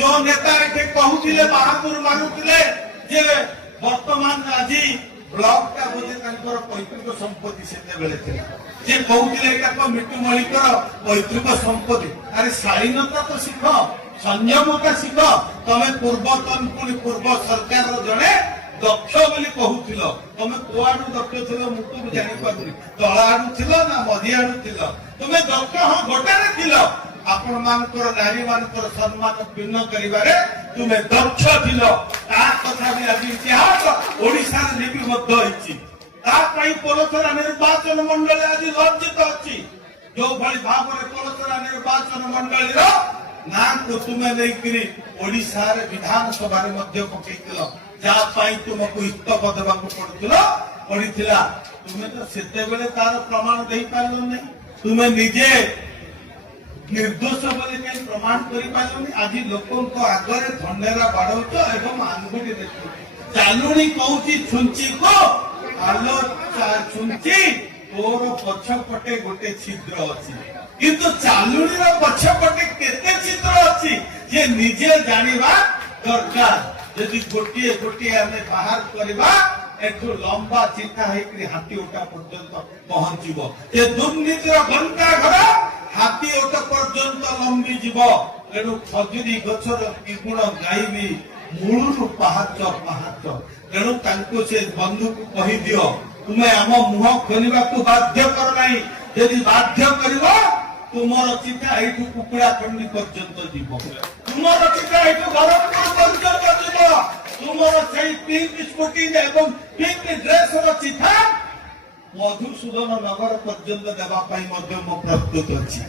जो नेता एठे कहूथिले बाहादुर मानुथिले जे वर्तमान आज ब्लॉक का बोधे तांकर पैतृक संपत्ति सेते बेले थिला जे कहूथिले एटा को मिट्टू मलिकर पैतृक संपत्ति अरे शालीनता तो शिख संयमता शिख तमे पूर्वतन पूर्व सरकार जड़े दक्ष बोली कहूथिल तमे कोआडू दक्ष थिलो मुटु जानि पादुरी तळाडू थिलो ना मधियाडू थिलो तमे दक्ष ह गोटारे थिलो आपण मानकर नारी मानकर सम्मान भिन्न करिबारे तुमे दक्ष थिलो ता कथा भी आज इतिहास ओडिसा रे लिपिबद्ध होईची ता पई पोलसरा निर्वाचन मंडली आज लज्जित अछि जो भली भाबरे पोलसरा निर्वाचन मंडली रो नाम को तुमे लेकरी ओडिसा रे विधानसभा रे मध्य पकेइतिलो जा पाई तुमको इस्तफा देबाक पड़तिलो पड़िथिला तुमे तो सेते बेले तार प्रमाण देई पालो नै तुमे निजे निर्दोष बोली कहीं प्रमाण करी आज लोकों को आगे धंडेरा बाड़ौच एवं आंगुठी देखु चालुणी कहूची छुंची को आलो छुंची तोर पछपटे गोटे छिद्र अछि किंतु चालुणी रो पछपटे केते छिद्र अछि जे निजे जानिबा दरकार यदि गोटिए गोटिए हमें बाहर करबा एठो लंबा चिंता हेकरी हाथी उठा पर्यंत पहुंचीबो ए दुर्नीतिर घंटा घर हाथी ओट पर्यंत लंबी जीव तेणु खजुरी गछर किगुण गाइबी मूलू पाहाच पाहाच तेणु तांको से बंधु को कहि दियो तुमे आम मुह खोलिबा को बाध्य कर नाही यदि बाध्य करबो तुमर चिता एठु कुकुड़ा खंडी पर्यंत जीव तुमर चिता एठु गरमपुर पर्यंत जीव तुमर सेई पिंक स्पोर्टिंग एवं पिंक ड्रेस रो चिता मधुसूदन नगर पर्यंत देवा पाई मध्य प्रस्तुत अछि।